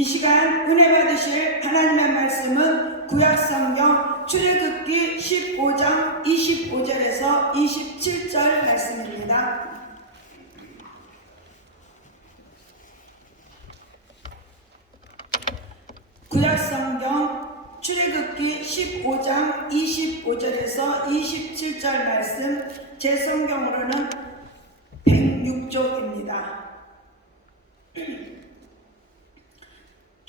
이 시간 은혜 받으실 하나님의 말씀은 구약성경 출애굽기 15장 25절에서 27절 말씀입니다. 구약성경 출애굽기 15장 25절에서 27절 말씀, 제 성경으로는 106쪽입니다.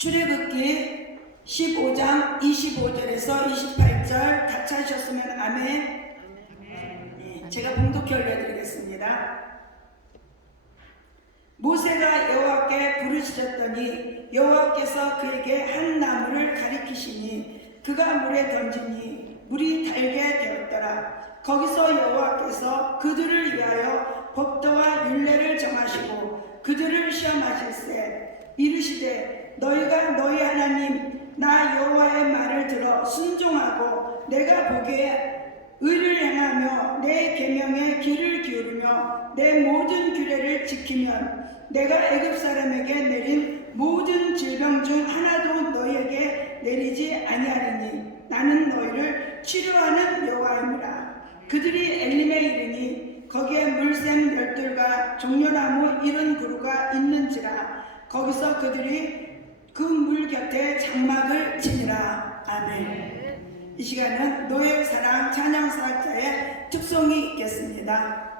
출애굽기 15장 25절에서 28절 같이 하셨으면 아멘. 네, 제가 봉독해 올려드리겠습니다. 모세가 여호와께 부르짖었더니 여호와께서 그에게 한 나무를 가리키시니 그가 물에 던지니 물이 달게 되었더라. 거기서 여호와께서 그들을 위하여 법도와 율례를 정하시고 그들을 시험하실세 이르시되 너희가 너희 하나님 나 여호와의 말을 들어 순종하고 내가 보기에 의를 행하며 내 계명에 귀를 기울이며 내 모든 규례를 지키면 내가 애굽 사람에게 내린 모든 질병 중 하나도 너희에게 내리지 아니하리니 나는 너희를 치료하는 여호와이니라. 그들이 엘림에 이르니 거기에 물샘 열둘과 종려나무 70그루가 있는지라. 거기서 그들이 그 물 곁에 장막을 치니라. 아멘. 이 시간은 노예 사랑 찬양사역자의 특송이 있겠습니다.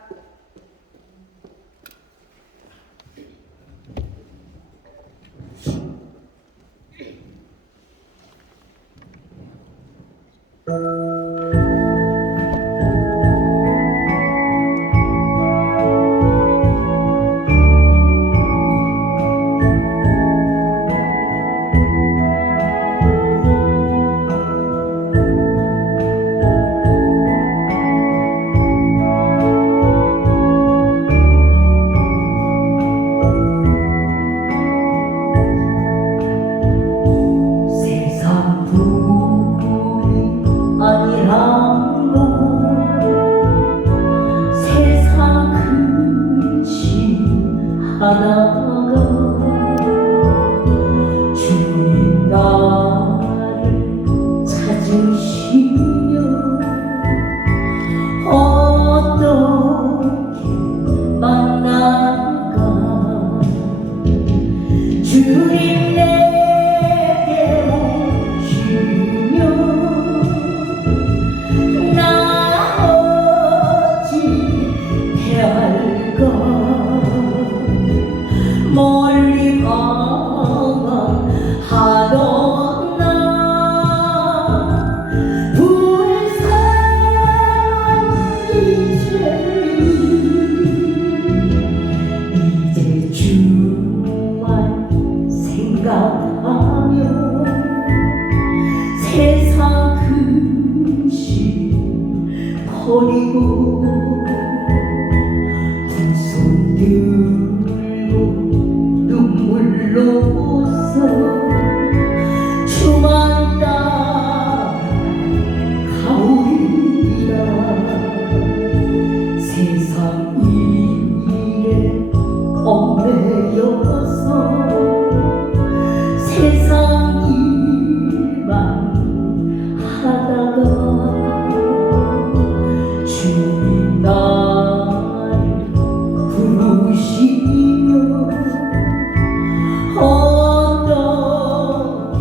떠나가 주님 나를 찾으시며 어떻게 만날까 주님 내게 오시며 나 어찌 해할까 멀리 방황하던 나 불쌍한 이제 주만 생각하며 세상 근심 버리고 두 손 들고 눈물로써 주만 따라가오리라 세상 일에 얽매여서 세상 일만 하다가 주님 나를 부르시며 어떻게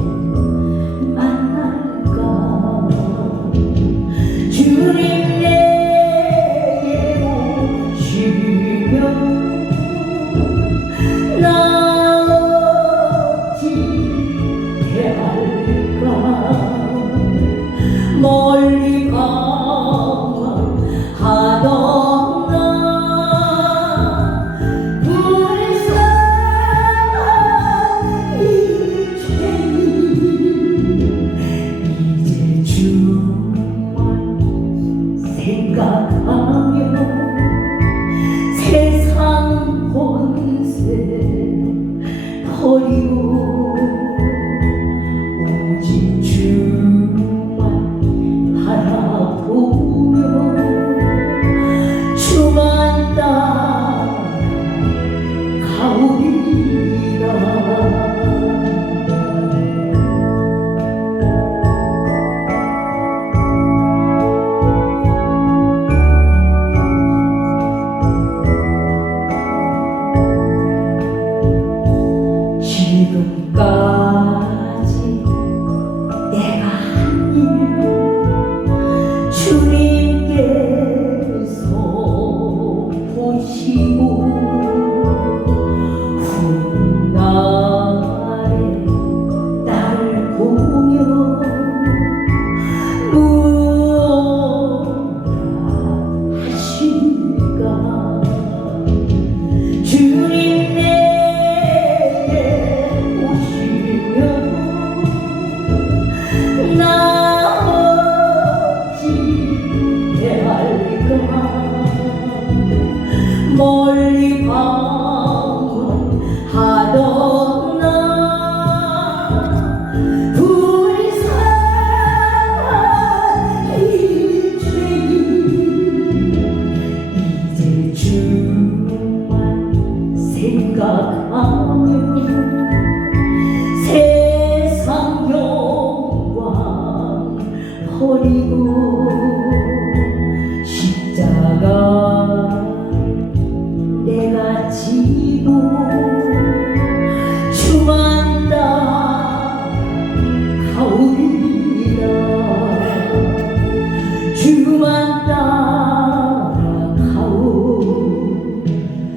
만날까 주님 내게 오시며 나 어찌 해할까 멀리 방황하던 나 불쌍한 이 죄인 이제 주만 생각하며 세상 본세 버리고 오직 주만 바라보며 주만 따라가오리라 지금까지 내가 한 일 주님께서 보시고 훗날에 나를 보며 무엇 하실까 주님 내게 오시며 나 어찌 해할까 멀리 방황하던 나 불쌍한 이 죄인 이제 주만 생각하며 세상 영광 버리고 십자가 내가 지고 주만 따라가오리라 주만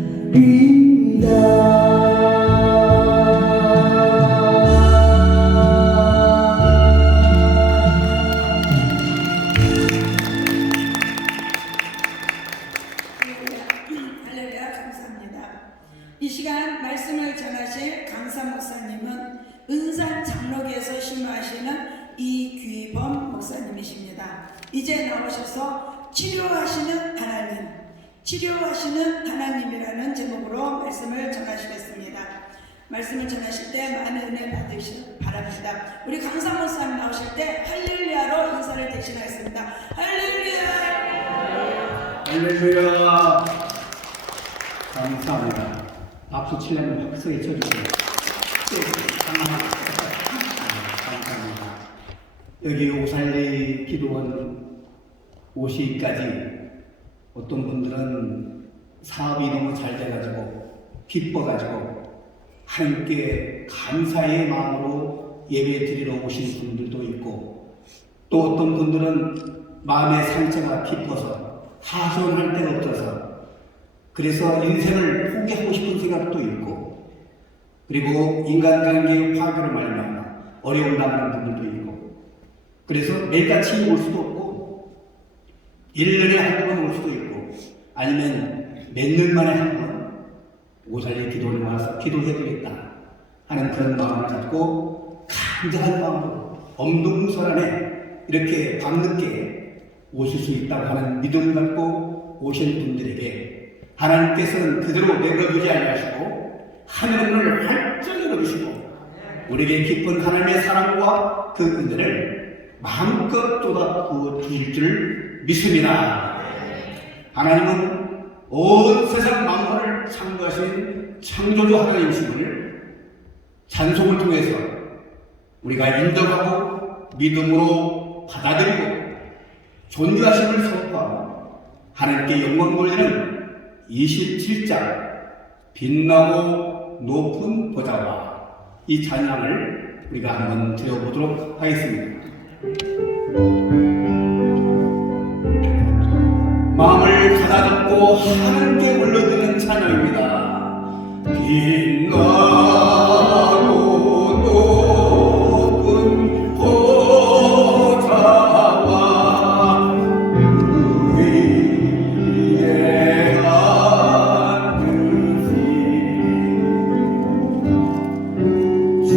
따라가오리라 할렐루야, 감사합니다. 이 시간 말씀을 전하실 강사 목사님은 은산 장로교에서 신무하시는 이귀범 목사님이십니다. 이제 나오셔서 치료하시는 하나님이라는 제목으로 말씀을 전하시겠습니다. 말씀을 전하실 때 많은 은혜 받으시기 바랍니다. 우리 강사 목사님 나오실 때 할렐루야로 인사를 대신하겠습니다. 할렐루야. 할렐루야. 감사합니다. 박수 치려면 박수에 쳐주세요. 감사합니다. 여기 오살리 기도원 오시기까지 어떤 분들은 사업이 너무 잘 돼가지고 기뻐가지고 하나님께 감사의 마음으로 예배 드리러 오신 분들도 있고, 또 어떤 분들은 마음의 상처가 깊어서 하소연할 데가 없어서 그래서 인생을 포기하고 싶은 생각도 있고, 그리고 인간관계의 파괴로 말미암아 어려움 당하는 분들도 있고, 그래서 매일같이 올 수도 없고 1년에 한 번 올 수도 있고, 아니면 몇 년 만에 한 번 오살리 기도를 와서 기도해드리겠다 하는 그런 마음을 갖고 간절한 마음으로 엄동설안에 이렇게 밤늦게 오실 수 있다고 하는 믿음을 갖고 오신 분들에게 하나님께서는 그대로 내버려두지 아니하시고 하늘의 문을 활짝 열어주시고 우리에게 깊은 하나님의 사랑과 그 은혜를 마음껏 쏟아 부어 주실 줄 믿습니다. 하나님은 온 세상 만물을 창조하신 창조주 하나님이심을 찬송을 통해서 우리가 인정하고 믿음으로 받아들이고 존귀하심을 선포하고 하나님께 영광 돌리는 27장 빛나고 높은 보좌와 이 찬양을 우리가 한번 드려보도록 하겠습니다. 마음을 가다듬고 하나님께 올려드리는 찬양입니다. 빛나고 높은 보좌와 그 위에 앉으신 주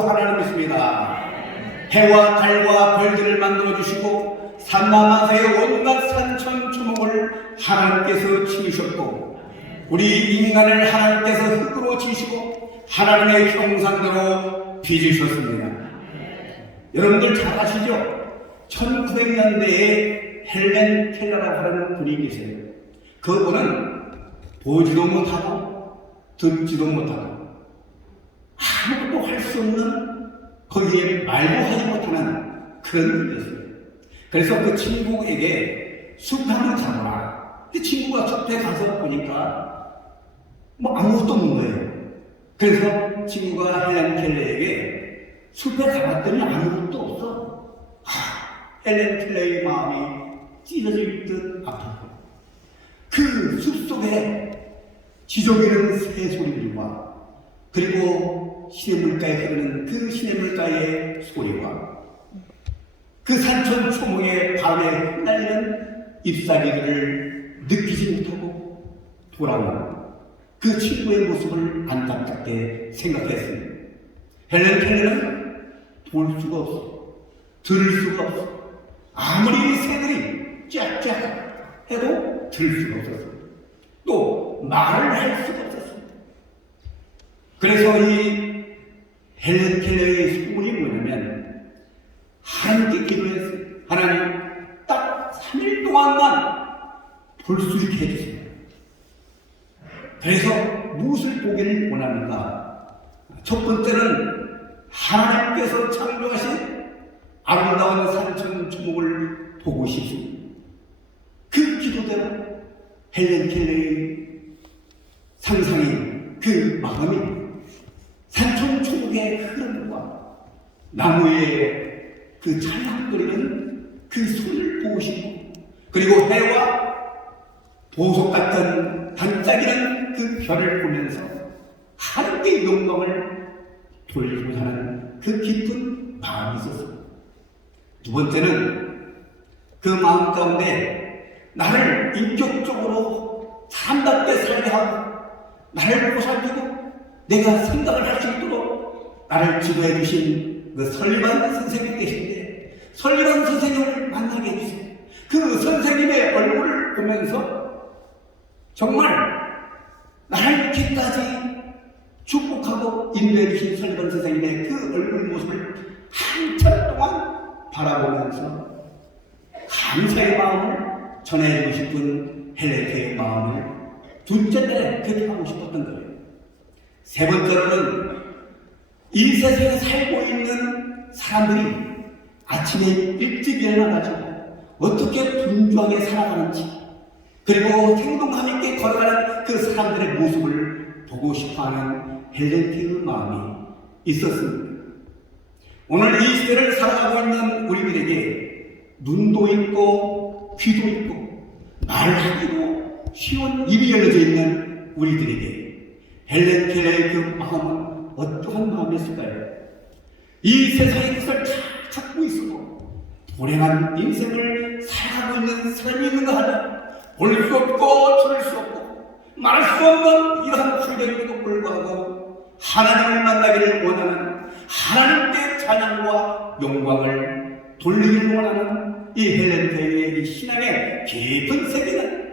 주 하나님 믿습니다. 해와 달과 별들을 만들어 주시고 산나만사의 온갖 산천초목을 하나님께서 지으셨고 우리 인간을 하나님께서 흙으로 지으시고 하나님의 형상대로 빚으셨습니다. 여러분들 잘 아시죠? 1900년대에 헬렌 켈러라고 하는 분이 계세요. 그분은 보지도 못하고 듣지도 못하고 아무것도 할 수 없는 거기에 말도 하지 못하는 그런 분이었어요. 그래서 그 친구에게 숲에 한번 가보라. 그 친구가 숲에 가서 보니까 뭐 아무것도 없는 거예요. 그래서 친구가 헬렌 켈러에게 숲에 가봤더니 아무것도 없어. 헬렌 켈러의 마음이 찢어질 듯 아프고 그 숲속에 지저귀는 새소리들과 그리고 시냇물가에 흐르는 그 시냇물가의 소리와 그 산천 초목의 밤에 흩날리는 잎사귀들을 느끼지 못하고 돌아오는 그 친구의 모습을 안타깝게 생각했습니다. 헬렌 켈러는 볼 수가 없어, 들을 수가 없어. 아무리 새들이 쫙쫙 해도 들을 수가 없었어. 또 말을 할 수가 없었어. 그래서 이 헬렌 켈러의 소원이 뭐냐면 하나님께 기도했어요. 하나님 딱 3일 동안만 볼 수 있게 해주세요. 그래서 무엇을 보기를 원합니까? 첫 번째는 하나님께서 창조하신 아름다운 산천초목을 보고 싶습니다. 그 기도대로 헬렌 켈러의 상상이 그 마음이 산천초목의 흐름과 나무의 그 찰랑거리는 그 소리를 보고 싶고 그리고 해와 보석 같은 반짝이는 그 별을 보면서 하나님께 영광을 돌리고자 하는 그 깊은 마음이 있었습니다. 두 번째는 그 마음 가운데 나를 인격적으로 사람답게 살게 하고 나를 보살피고 내가 생각을 할 수 있도록 나를 지도해 주신 그 설리반 선생님이 계신데 설리반 선생님을 만나게 해주세요. 그 선생님의 얼굴을 보면서 정말 나를 이렇게까지 축복하고 인도해 주신 설리반 선생님의 그 얼굴 모습을 한참 동안 바라보면서 감사의 마음을 전해주고 싶은 헬렌의 마음을 둘째 날에 그렇게 하고 싶었던 거예요. 세 번째로는 이 세상에 살고 있는 사람들이 아침에 일찍 일어나가지고 어떻게 분주하게 살아가는지 그리고 행동감 있게 걸어가는 그 사람들의 모습을 보고 싶어하는 헬렌의 마음이 있었습니다. 오늘 이 시대를 살아가고 있는 우리들에게 눈도 있고 귀도 있고 말하기도 쉬운 입이 열려져 있는 우리들에게 헬렌 켈러의 그 마음은 어떠한 마음이었을까요? 이 세상의 것을 다 갖고 있어도 불행한 인생을 살아가고 있는 사람이 있는가 하냐? 볼 수 없고 들을 수 없고 말할 수 없는 이러한 불경에도 불구하고 하나님을 만나기를 원하는 하나님께 찬양과 영광을 돌리기를 원하는 이 헬렌 켈러의 이 신앙의 깊은 세계는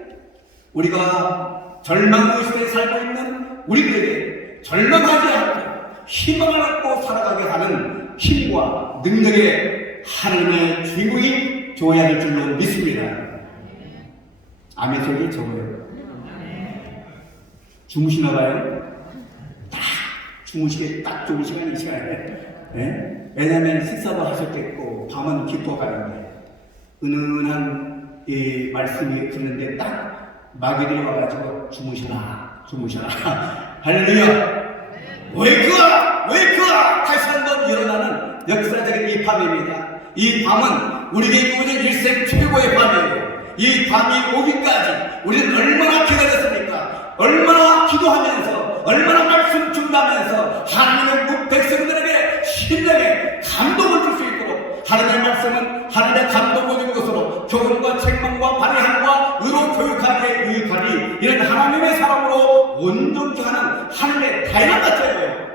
우리가 절망의 시대에 살고 있는 우리들에게 절망하지 않고 희망을 갖고 살아가게 하는 힘과 능력의 하나님의 주인공이 되어야 할 줄로 믿습니다. 아멘 소리 적어요. 주무시나 봐요? 딱 주무시게 딱 좋은 시간이 이 시간에. 네? 왜냐하면 식사도 하셨겠고 밤은 깊어가는데 은은한 이 말씀이 듣는데 딱 마귀들이 와가지고 주무셔라 할렐루야. 웨이크업 다시 한번 일어나는 역사적인 이 밤입니다. 이 밤은 우리에게 주어진 일생 최고의 밤이에요. 이 밤이 오기까지 우리는 얼마나 기다렸습니까? 얼마나 기도하면서 얼마나 말씀 준비하면서 하나님의 백성들에게 심령에 감동을 줄 수 있도록 하나님의 말씀은 하나님의 감동을 준 것으로 교훈과 책망과 발의함과 의로 교육하기에 유익하니 이런 하나님의 사람으로 온전히 하는 하나님의 다양한 자예요.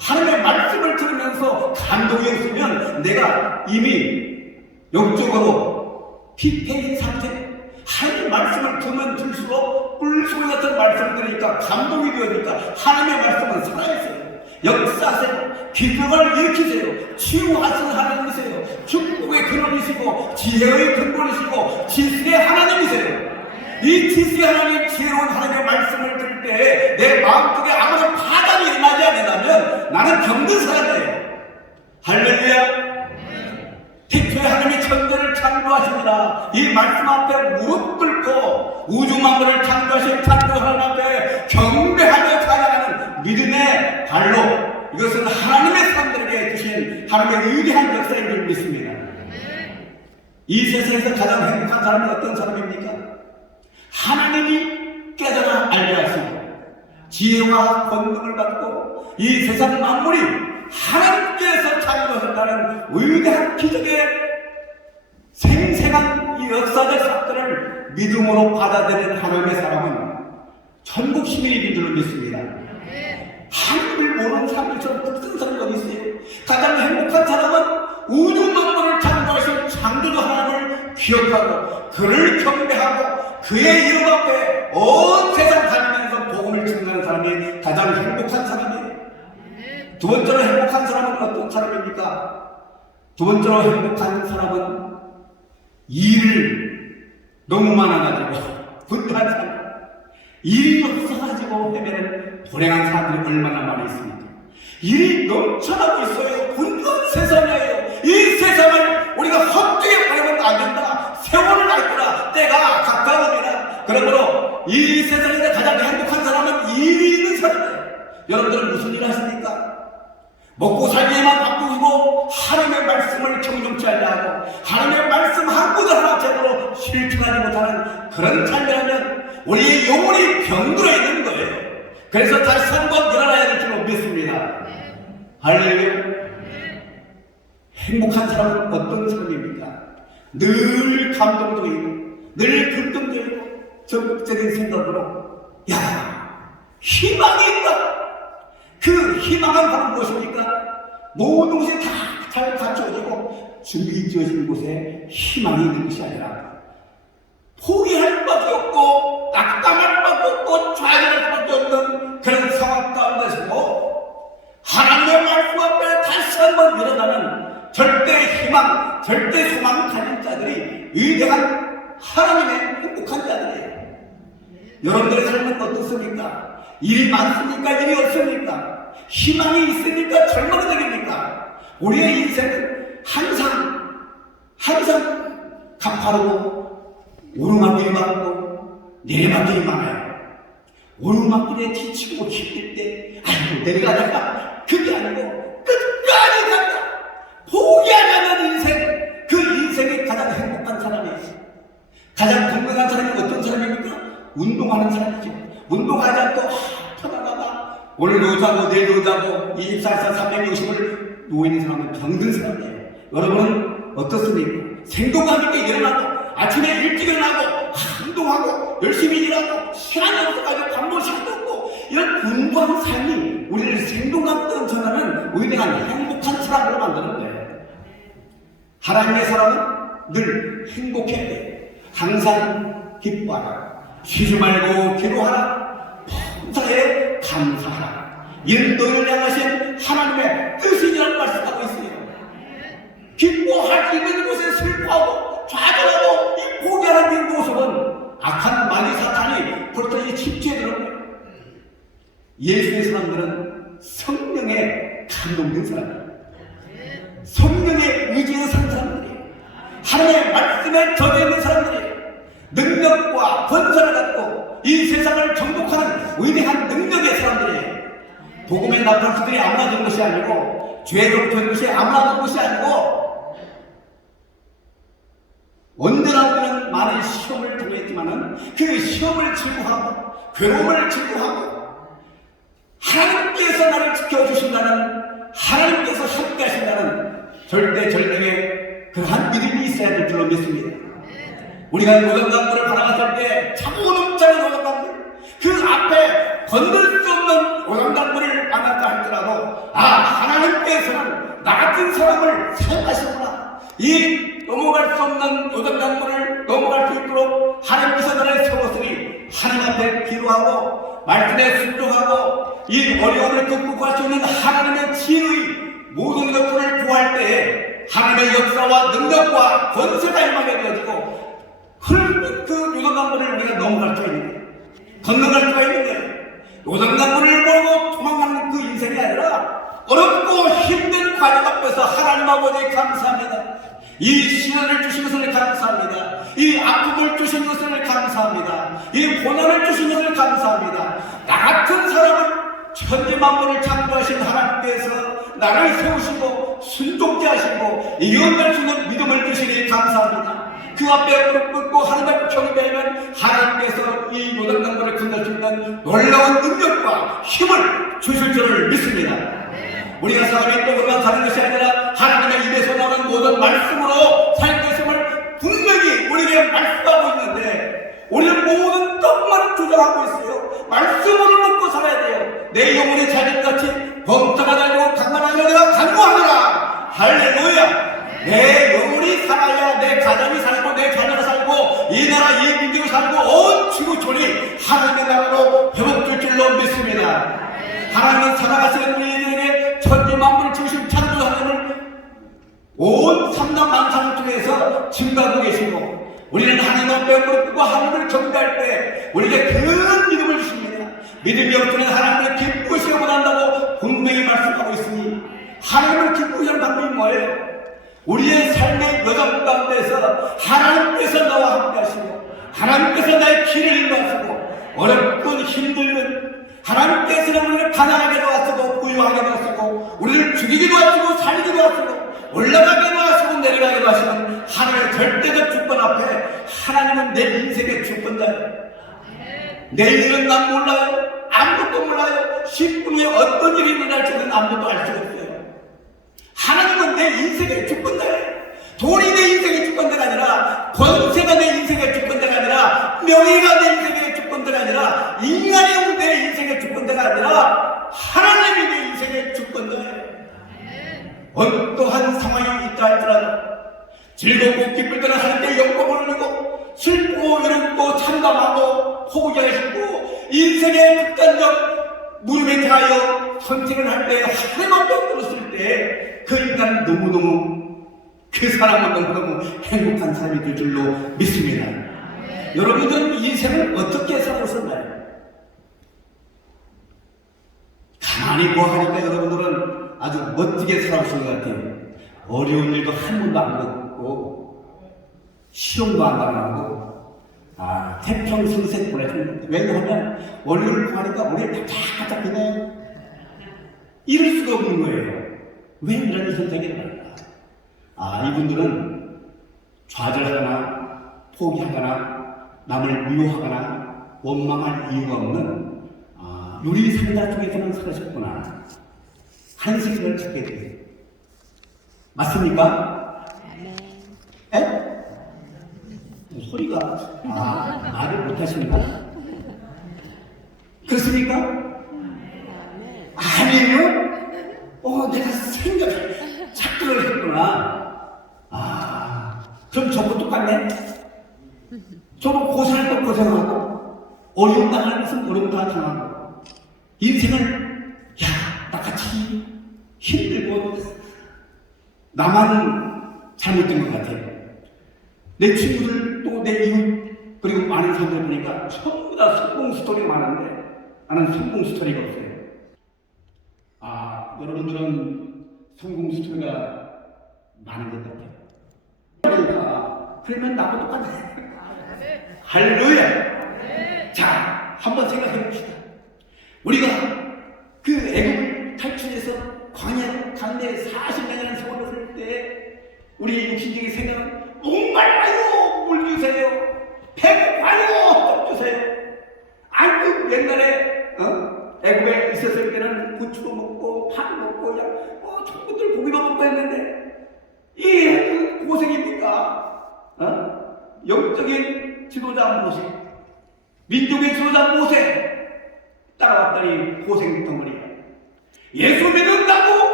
하나님의 말씀을 들으면서 감동이 없으면 내가 이미 영적으로 피폐인 상태, 하나님의 말씀을 들면 들수록 꿀소리 같은 말씀을 들으니까 감동이 되니까 하나님의 말씀은 살아있어요. 역사하세요. 기적을 일으키세요. 치유하시는 하나님이세요. 축복의 근원이시고 지혜의 근본이시고 지식의 하나님이세요. 이 지식의 하나님, 지혜로운 하나님의 말씀을 들을 때 내 마음속에 아무런 파장이 일어나지 않는다면 나는 병든 사람이에요. 할렐루야. 태초에 하나님이 천지를 창조하십니다. 이 말씀 앞에 무릎 꿇고 우주 만물을 창조하신 창조 하나님 앞에 경배하며 찬양하는 믿음의 발로, 이것은 하나님의 사람들에게 주신 하나님의 위대한 역사인 줄 믿습니다. 이 세상에서 가장 행복한 사람이 어떤 사람입니까? 하나님이 깨달아 알게 하시고 지혜와 권능을 받고 이 세상 만물이 하나님께서 창조하셨다는 위대한 기적의 생생한 이 역사적 사건을 믿음으로 받아들이는 하나님의 사람은 천국 시민인 줄 믿습니다. 하나님을 모르는 사람들처럼 특별한 사람이 어디 있어요? 가장 행복한 사람은 우주 만물을 창조하신 창조주 하나님을 기억하고 그를 경배하고 그의 이름 앞에 온 세상 다니면서 복음을 증거하는 사람이 가장 행복한 사람이에요. 두 번째로 행복한 사람은 어떤 사람입니까? 두 번째로 행복한 사람은 일을 너무 많아가지고 분노한 사람, 일이 없어가지고 헤매는 불행한 사람들이 얼마나 많이 있습니까? 일이 넘쳐나고 있어요. 분노한 세상이에요. 이 세상을 우리가 헛되게 보내면 안 된다. 세월을 알거라. 때가 가까우니라. 그러므로 이 세상에서 가장 행복한 사람은 일이 있는 사람이에요. 여러분들은 무슨 일 하십니까? 먹고 살기에만 바쁘고 하나님의 말씀을 청정치 않냐고 하나님의 말씀 한 구절 하나 제대로 실천하지 못하는 그런 삶이라면 우리의 영혼이 병들어 있는 거예요. 그래서 다시 한번 일어나야 될 줄 믿습니다. 할렐루야. 행복한 사람은 어떤 사람입니까? 늘 감동적이고 늘 긍정적이고 적극적인 생각으로 야, 희망이 있다. 그 희망한 바는 무엇입니까? 모든 것이 다 잘 갖춰지고 준비 지어진 곳에 희망이 있는 것이 아니라 포기할 수밖에 없고 낙담할 수밖에 없고 좌절할 수밖에 없는 그런 상황 가운데서 하나님의 말씀 앞에 다시 한번 일어나는 절대 희망, 절대 소망을 가진 자들이 위대한 하나님의 행복한 자들이에요. 여러분들의 삶은 어떻습니까? 일이 많습니까? 일이 없습니까? 희망이 있습니까? 절망이 되십니까? 우리의 인생은 항상 가파르고 오르막길이 많고 내리막길이 많아요. 오르막길에 지치고 힘들 때 아이고 내려가다가 그게 아니고 끝까지 간다. 포기하지 않는 인생, 그 인생이 가장 행복한 사람이에요. 가장 건강한 사람이 어떤 사람입니까? 운동하는 사람이죠. 운동하지 않고 편안하다. 오늘도 자고 내일도 자고 24시간 360을 누워있는 사람은 병든 사람이에요. 여러분은 어떻습니까? 생동감 있게 일어나고 아침에 일찍 일어나고 운동하고 열심히 일하고 시간이 없어가지고 밥 먹을 시간도 없고 이런 분주한 삶이 우리를 생동감 넘쳐나는 위대한 행복한 사람으로 만드는 거예요. 하나님의 사람은 늘 행복해야 돼. 항상 기뻐하라. 쉬지 말고 기도하라. 범사에 감사하라. 이는 너희를 향하신 하나님의 뜻이라는 말씀하고 있어요. 기뻐할 수 있는 곳에 슬퍼하고 좌절하고 이 포기하는 이 모습은 악한 마귀 사탄이 벌써 침투해 들어오는 거예요. 예수의 사람들은 성령에 감동된 사람이에요. 성령에 의지해 사는 사람들이에요. 하나님의 말씀에 젖어 있는 사람들이에요. 능력과 권세를 갖고 이 세상을 정복하는 위대한 능력의 사람들이에요. 복음의 나팔수들이 아무나 된 것이 아니고 죄로 된 것이 아무나 된 것이 아니고 언제나 우리는 많은 시험을 통했지만은 그 시험을 즐거워하고 괴로움을 즐거워하고 하나님께서 나를 지켜주신다는 하나님께서 함께 하신다는 절대절명의 그러한 믿음이 있어야 될 줄로 믿습니다. 우리가 요단강물을 바라봤을 때 차고 넘치는 요단강물 그 앞에 건들 수 없는 요단강물을 만났다 할지라도 하나님께서는 나 같은 사람을 사용하시구나. 이 넘어갈 수 없는 요단강물을 넘어갈 수 있도록 하나님께서 나를 세웠으니 하나님 앞에 기도하고 말씀에 순종하고 이 어려움을 극복할 수 있는 하나님의 지혜의 모든 것들을 구할 때에 하나님의 역사와 능력과 권세가 임하게 되어지고 흐르는 그 요단강물을 우리가 넘어갈 수가 있는 거예요. 건너갈 수가 있는 거예요. 요단강물을 몰고 도망가는 그 인생이 아니라 어렵고 힘든 과정 앞에서 하나님 아버지 감사합니다. 이 시련을 주신 것을 감사합니다. 이 아픔을 주신 것을 감사합니다. 이 고난을 주신 것을 감사합니다. 나 같은 사람을 천지 만물을 창조하신 하나님께서 나를 세우시고 순종케 하시고 이겨낼 수 있는 믿음을 주시니 감사합니다. 그 앞에 무릎 꿇고 하나님 앞에 경배하면 하나님께서 이 요단강물을 건널 수 있는 놀라운 능력과 힘을 주실 줄을 믿습니다. 우리가 사람이 떡으로만 사는 것이 아니라 하나님의 입에서 나오는 모든 말씀으로 살 것임을 분명히 우리에게 말씀하고 있는데 우리는 모든 떡만 주장하고 있어요. 말씀으로 먹고 살아야 돼요. 내 영혼이 자전같이 범사가 달고 강만하여 내가 강구하노라. 할렐루야. 내 영혼이 살아야 내 가정이 살고 내 자녀가 살고 이 나라 이 민족이 살고 온 지구촌이 하나님의 나라로 회복될 줄로 믿습니다. 하나님은 살아가시는 우리에게 천지 만물을 지으신 창조 하나님을 온 삼남 만상을 통해서 증거하고 계시고 우리는 하나님 앞에 무릎 꿇고 하나님을 경배할 때 우리에게 큰 믿음을 주십니다. 믿음이 없으면 하나님을 기쁘시게 못한다고 분명히 말씀하고 있으니 하나님을 기쁘게 하는 방법이 뭐예요? 우리의 삶의 여정 가운데서 하나님께서 나와 함께 하시고 하나님께서 나의 길을 인도하시고 어렵고 힘들면 하나님께서는 우리를 가난하게도 하시고 부유하게도 하시고 우리를 죽이기도 하시고 살리기도 하시고 올라가기도 하시고 내려가기도 하시는 하나님의 절대적 주권 앞에 하나님은 내 인생의 주권자예요. 내일은 난 몰라요. 아무것도 몰라요. 10분 후에 어떤 일이 일어날지는 아무것도 알 수 없어요. 하나님은 내 인생의 주권자예요. 돈이 내 인생의 주권자가 아니라 권세가 내 인생의 주권자가 아니라 명예가 내 인생의 주권자가 아니라 인간이 내 인생의 주권자가 아니라 하나님이 내 인생의 주권자예요. 어떠한 상황이 있다 할지라도 즐겁고 기쁠 때는 하나님께 영광을 올리고 슬프고 외롭고 참담하고 포기하시고 인생의 극단적 무릎에 대하여 선택을 할 때 하나님 앞에 들었을 때 그 인간은 너무너무 그 사람은 너무너무 행복한 삶이 될 줄로 믿습니다. 여러분들은 인생을 어떻게 살고 있었나요? 가만히 뭐 하니까 여러분들은 아주 멋지게 살아오신 것 같아요. 어려운 일도 한 번도 안 겪고 시험도 안 당하고 태평성세 보내주는 왜냐하면 월요일 구하니까 머리에 바짝바짝 그냥 이럴 수가 없는 거예요. 왜 이런 선택을 할까? 이분들은 좌절하거나 포기하거나 남을 미워하거나 원망할 이유가 없는 유리상자 쪽에서만 살으셨구나 하는 생각을 갖게 돼요. 맞습니까? 에? 소리가 말을 못하십니까? 그렇습니까? 아니요? 내가 착각을 했구나. 그럼 저거 똑같네? 저거 고생할 거 고생하고 어려움 당할 것은 어려움 다 당하고 인생을 나같이 힘들고 나만 잘못된 것 같아요. 내 친구들 또 내 이웃 그리고 많은 사람들 보니까 전부 다 성공 스토리가 많은데 나는 성공 스토리가 없어요. 여러분들은 성공 스토리가 많은 것 같아요. 그러면 나도 똑같네. 할렐루야. 자, 한번 생각해 봅시다. 우리가 그 애국 탈출해서 광야 강대에 40년이라는 세월을 흘릴 때 우리 육신적인 생각은 목말라요 물 주세요, 배고파요 떡 주세요. 그 옛날에 애국에 있었을 때는 부추도 먹고 파도 먹고 전부들 고기도 먹고 했는데 이 고생입니까? 영적인 지도자 모세, 민족의 지도자 모세 따라왔더니 고생 덩어리야. 예수 믿는다고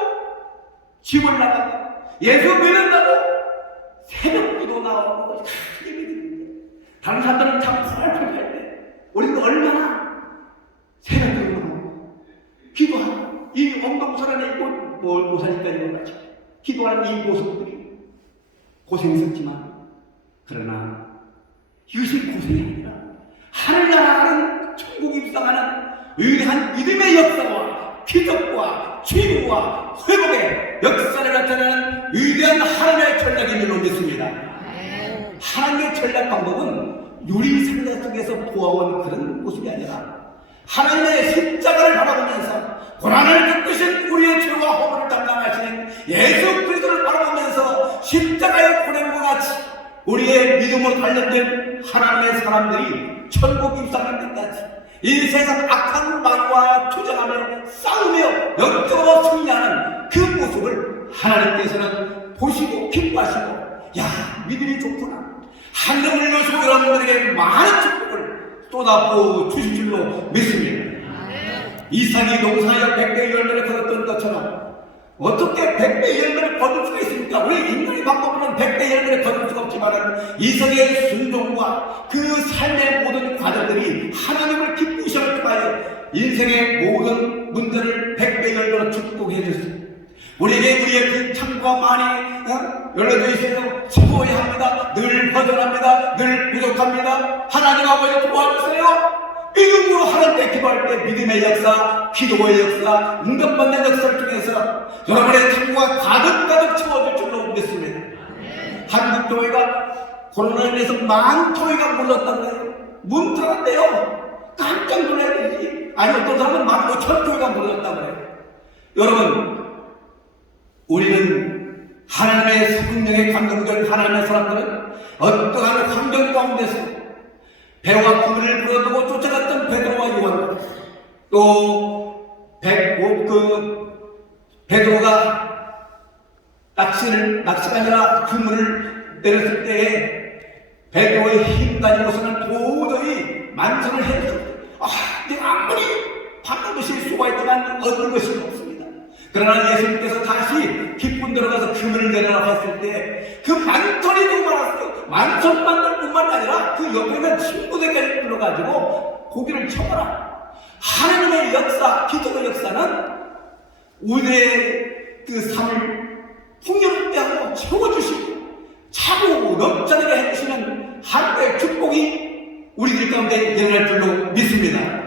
집을 나가고 예수 믿는다고 새벽기도 나오고 크게 믿는데 다른 사람들은 참 펄펄 때 우리는 얼마나 새벽기도 나오고 기도하고 이 엉덩사란에 있고 모사니까지 와가지고 기도하는 이 모습들이 고생스럽지만 그러나 이것이 고생이 아니라 하늘나라는 천국 입성하는 위대한 믿음의 역사와 기적과 치유와 회복의 역사를 나타내는 위대한 하나님의 전략인 줄로 믿습니다. 하나님의 전략 방법은 유리상자 속에서 보아온 그런 모습이 아니라 하나님의 십자가를 바라보면서 고난을 겪으신 우리의 죄와 허물을 담당하시는 예수 그리스도를 바라보면서 십자가의 고난과 같이 우리의 믿음으로 관련된 하나님의 사람들이 천국 입성할 때까지 이 세상 악한 마귀와 투쟁하며 싸우며 영적으로 승리하는 그 모습을 하나님께서는 보시고 기뻐하시고 야 믿음이 좋구나 하늘을 여시고 여러분들에게 많은 축복을 쏟아부어 주실 줄로 믿습니다. 이삭이 농사하여 100배의 열매를 거뒀던 것처럼 어떻게 100배의 열매를 거둘 수가 있습니까? 우리 인간의 방법으로는 100배의 열매를 거둘 수가 없지만 이삭의 순종과 그 삶의 모든 과정들이 하나님을 기쁘시게 하여 인생의 모든 문제를 100배의 열매로 축복해 주셨습니다. 우리에게 우리의 빈창과 많이 열려져 있어서 수고해야 합니다. 늘 허전합니다. 늘 부족합니다. 하나님 아버지 도와주세요. 믿음으로 하나님께 기도할 때 믿음의 역사, 기도의 역사, 응답받는 역사를 통해서 여러분의 창고가 가득가득 채워질 줄로 믿습니다. 한국 교회가 코로나로 인해서 만 교회가 몰랐다는 거예요. 문 닫았대요. 깜짝 놀라야 되지. 아니 어떤 사람은 15,000 교회가 몰랐다고 그래요. 여러분 우리는 하나님의 성령의 감동된 하나님의 사람들은 어떠한 환경 가운데서 배와 그물을 불어두고 쫓아갔던 베드로와 요한 또 베드로가 낚시가 아니라 그물을 내렸을 때에 베드로의 힘 가지고서는 도저히 만선을 해줬을 때 내가 아무리 바꿔보실 수가 있지만 얻는 것이 없습니다. 그러나 예수님께서 다시 기쁜 들어가서 그물을 내려라 했을 때 그 만선이 너무 많았어요. 만선만들뿐만 아니라 그 옆에 있는 친구들까지 불러가지고 고기를 쳐봐라. 하나님의 역사, 기적의 역사는 우리의 그 삶을 풍요롭게 하고 채워주시고 차고 넘쳐나게 해주시는 하나님의 축복이 우리들 가운데 일어날 줄로 믿습니다.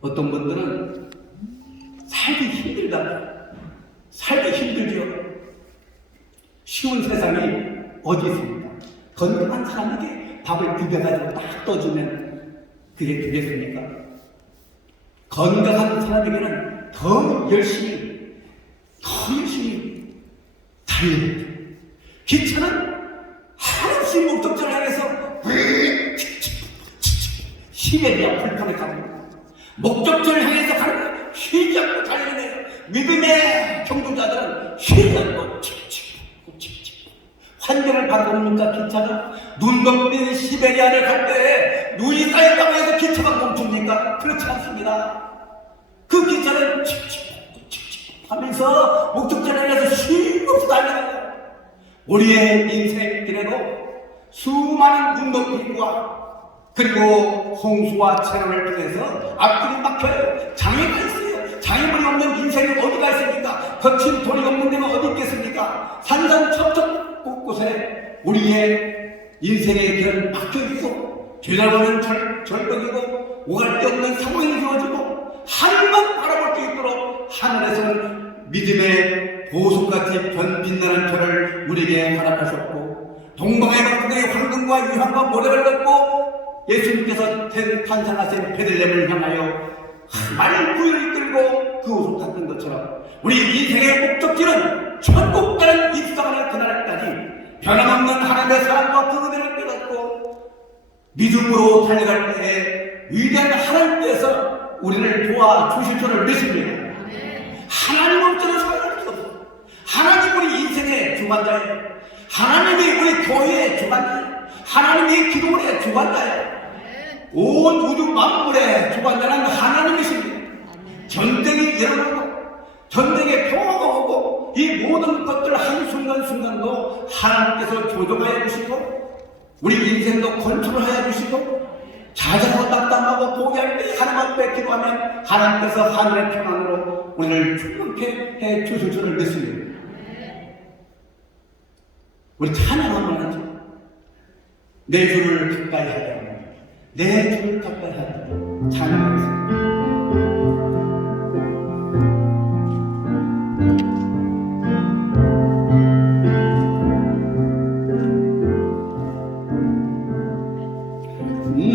어떤 분들은 살기 힘들다. 살기 힘들죠. 쉬운 세상이 어디 있습니까? 건강한 사람에게 밥을 비벼가지고 딱 떠주면 그게 되겠습니까? 건강한 사람에게는 더 열심히 달려야 돼요. 기차는 한없이 목적지를 향해서 시베리아 불판에 갑니다. 목적지를 향해서 가는 거예요. 쉬지 않고 달리네요. 믿음의 경주자들은 쉬지 않고 환경을 바꿔놓으니까 기차가 눈 덮인 시베리아를 갈 때 눈이 쌓였다고 해서 기차가 멈춥니까? 그렇지 않습니다. 그 기차는 하면서 목적지를 향해서 쉼없이 달려가요. 우리의 인생길에도 수많은 눈 덮임과 그리고 홍수와 재난을 통해서 앞길이 막혀요. 장애가 있어요. 장애물이 없는 인생이 어디가 있습니까? 거친 돌이 없는 데가 어디 있겠습니까? 산산첩첩 곳곳에 우리의 인생의 길은 막혀있고 뒤돌아보면 절벽이고 오갈 데 없는 상황이 주어지고 하늘만 바라볼 수 있도록 하늘에서는 믿음의 보석같이 빛나는 별을 우리에게 허락하셨고 동방의 박들의 황금과 유황과 모래를 걷고 예수님께서 탄생하신 베들레헴을 향하여 말구유를 이끌고 그 옷을 닦은 것처럼 우리 인생의 목적지는 천국 가는 입성하는 그날까지 변함없는 하나님의 사랑과 그 은혜를 깨닫고 믿음으로 달려갈 때에 위대한 하나님께서 우리를 도와주실 줄을 믿습니다. 하나님 없이는 살아갈 수 없어요. 하나님 우리 인생의 주관자예요. 하나님이 우리 교회의 주관자예요. 하나님이 기도의 주관자예요. 온 우주 만물의 주관자는 하나님이십니다. 전쟁이 일어나고 전쟁에 평화가 오고 이 모든 것들 한순간순간도 하나님께서 조정하여 주시고 우리 인생도 컨트롤하여 주시고 자자고 답답하고 포기할 때 하나님 앞에 기도하면 하나님께서 하늘의 평안으로 우리를 충분케 해 주실 줄을 믿습니다. 우리 찬양 한번 하죠. 내 주를 가까이 하자. 내 주를 가까이 하자. 찬양하겠습니다.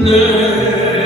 내 주를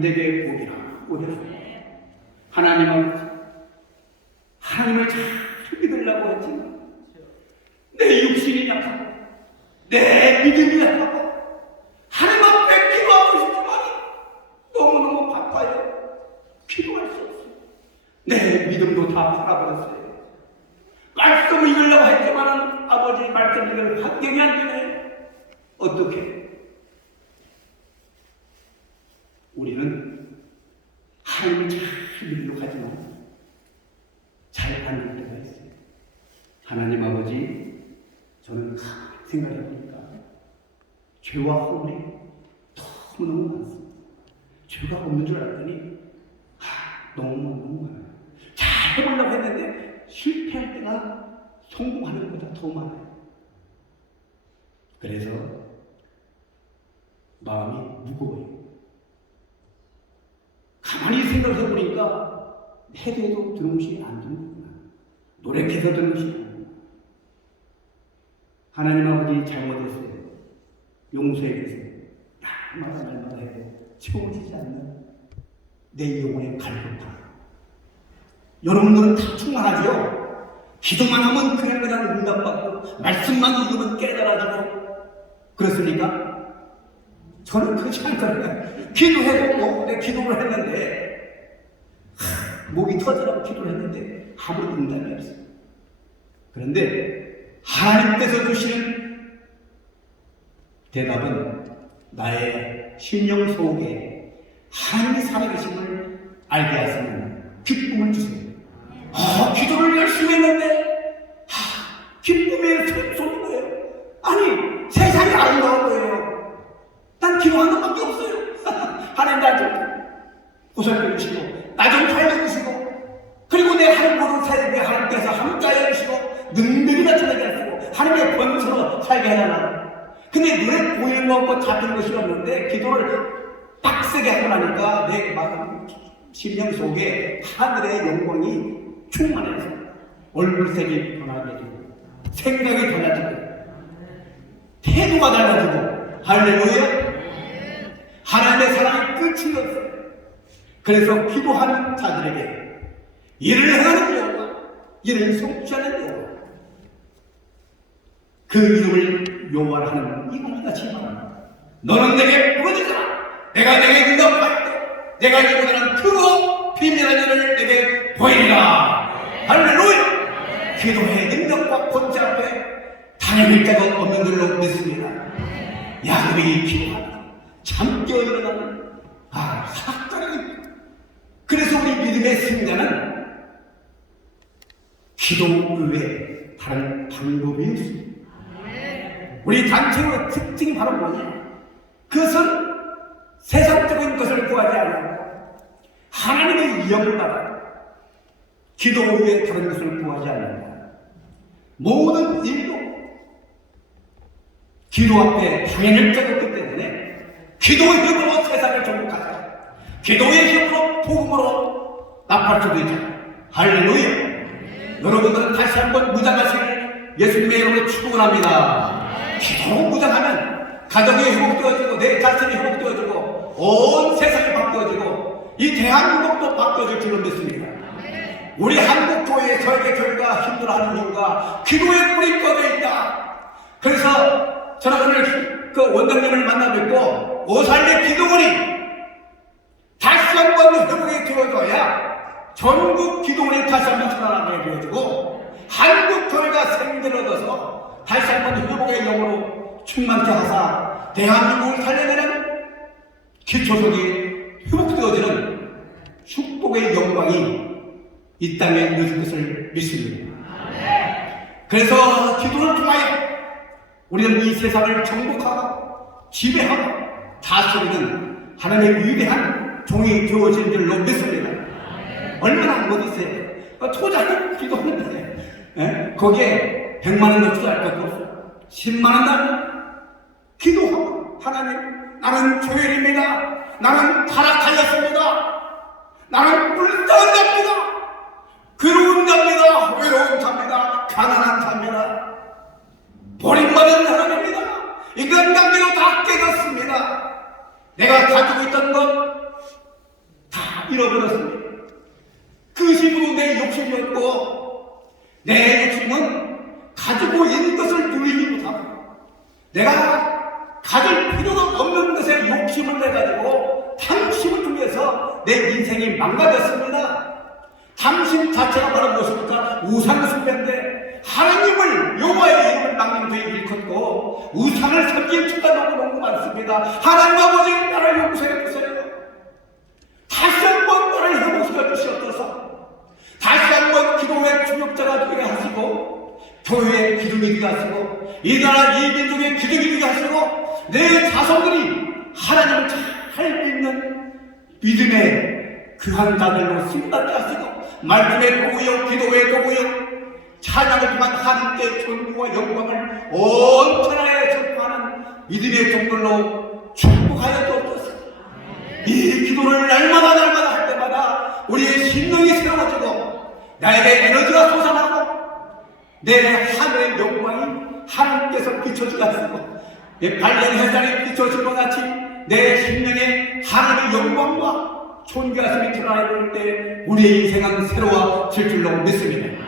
내게 복이라. 하나님은 하나님을 잘 믿으려고 했지만 내 육신이 약하고 내 믿음이 약하고 하나님 앞에 기도하고 싶지만 너무너무 바빠요. 기도할 수 없어요. 내 믿음도 다 팔아버렸어요. 말씀을 읽으려고 했지만 아버지 말씀 읽을 환경이 안 되네. 어떻게? 우리는 하나님을 잘 믿으려고 하지만 잘 안 믿을 때가 있어요. 하나님 아버지, 저는 생각해 보니까 죄와 허물이 너무너무 많습니다. 죄가 없는 줄 알았더니 너무 많아요. 잘 해보려고 했는데 실패할 때가 성공하는 것보다 더 많아요. 그래서 마음이 무거워요. 가만히 생각해 보니까 해도 드는 것이 안 되는구나. 노력해서 드는 것이 아니구나. 하나님 아버지 잘못했어요. 용서해 주세요. 날마다 해도 채워지지 않는 내 영혼의 갈급함. 여러분들은 다 충만하죠? 기도만 하면 그냥 응답받고 말씀만 읽으면 깨달아지고 그렇습니까? 저는 그렇지 않거든요. 기도해도 내 기도를 했는데 목이 터지라고 기도를 했는데 아무런 응답이 없어요. 그런데 하나님께서 주시는 대답은 나의 심령 속에 하나님이 살아계심을 알게 하시는 기쁨을 주세요. 기도를 열심히 했는데 기쁨의 소리인 거예요. 아니 세상이 아름다운 거예요. 난 기도하는 것밖에 없어요. 하나님 나 좀 보살펴 주시고 나 좀 살려주시고 그리고 내 할머니 살게 하나님께서 함께하여 주시고 능력이 나타나게 하시고 하나님의 권세로 살게 해달라. 근데 눈에 보이는 것 없고 잡히는 것이 없는데 기도를 빡세게 하고 나니까 내 마음 심령 속에 하늘의 영광이 충만해서 얼굴색이 변하게 되고 생각이 달라지고 태도가 달라지고 할렐루야. 하나님의 사랑이 끝이 없어요. 그래서 기도하는 자들에게 일을 행하는 여호와, 일을 성취하는 여호와, 그 이름을 여호와라 하는 이가 같이 말합니다. 너는 내게 부르짖으라. 내가 내게 응답할 때 내가 이보다는 크고 비밀한 일을 내게 보이리라. 할렐루야. 기도의 능력과 권세 앞에 당해질 자가 없는 줄로 믿습니다. 야곱이 기도하다 잠겨 일어나는 사건이. 그래서 우리 믿음의 승자는 기도 외에 다른 방법이 없습니다. 우리 단체의 특징이 바로 뭐냐? 그것은 세상적인 것을 구하지 않고 하나님의 이름을 받아 기도 외에 다른 것을 구하지 않는다. 모든 일도 기도 앞에 당연할 자가 없기 때문에 기도의 힘으로 세상을 정복하자. 기도의 힘으로 복음으로 나팔 수도 있다. 할렐루야. 여러분들은 다시 한번 무장하시길 예수님의 이름으로 축원합니다. 기도로 무장하면 가정이 회복되어지고 내 자신이 회복되어지고 온 세상이 바뀌어지고 이 대한민국도 바뀌어질 줄로 믿습니다. 우리 한국 교회의 설계 교회가 힘들어하는 이유가 기도의 뿌리 꺼져 있다. 그래서 저는 오늘 그 원장님을 만나 뵙고 오살리 기도원이 다시 한번 회복이 되어져야 전국 기도원이 다시 한번 살아나게 되어지고 한국 교회가 생기를 얻어서 다시 한번 회복의 영으로 충만케 하사 대한민국을 살려내는 기초석이 회복되어지는 축복의 영광이 이 땅에 이루어질 것을 믿습니다. 그래서 기도를 통하여 우리는 이 세상을 정복하고 지배하고 다스리는 하나님의 위대한 종이 되어진 줄로 믿습니다. 얼마나 멋있어요. 초자는 기도하는데 거기에 100만 원도 투자할 것도 없어요. 10만 원 달면 기도하고 하나님 나는 조엘입니다. 나는 타락하였습니다. 나는 불쌍한 자입니다. 괴로운 자입니다. 외로운 자입니다. 가난한 자입니다. 버림받은 사람입니다. 인간관계로 다 깨졌습니다. 내가 가지고 있던 것 다 잃어버렸습니다. 그 힘으로 내 욕심이었고 내 욕심은 가지고 있는 것을 누리지 못하고 내가 가질 필요가 없는 것에 욕심을 내가지고 탐심을 통해서 내 인생이 망가졌습니다. 탐심 자체가 바로 무엇입니까? 우상 숭배인데 하나님을 여호와의 이름을 막는 죄에 일컫고 우상을 섬긴 죄가 너무 많습니다. 하나님 아버지 나를 용서해 주세요. 다시 한번 나를 회복시켜 주시옵소서. 다시 한번 기도의 중역자가 되게 하시고 교회의 기둥이 되게 하시고 이 나라 이 민족의 기둥이 되게 하시고 내 자손들이 하나님을 잘 믿는 믿음의 귀한 자들로 승리하게 하시고 말씀의 도구요 기도의 도구요 찬양을 통한 하나님께 존귀와 영광을 온 천하에 전파하는 믿음의 종들로 축복하여 주옵소서. 이 기도를 날마다 할 때마다 우리의 심령이 새로워지고 나에게 에너지가 솟아나고 내 하늘의 영광이 하나님께서 비춰주게 하시고 발령 햇살이 비춰준 것 같이 내 심령에 하나님의 영광과 존귀하심이 드러나올 때 우리의 인생은 새로워질 줄로 믿습니다.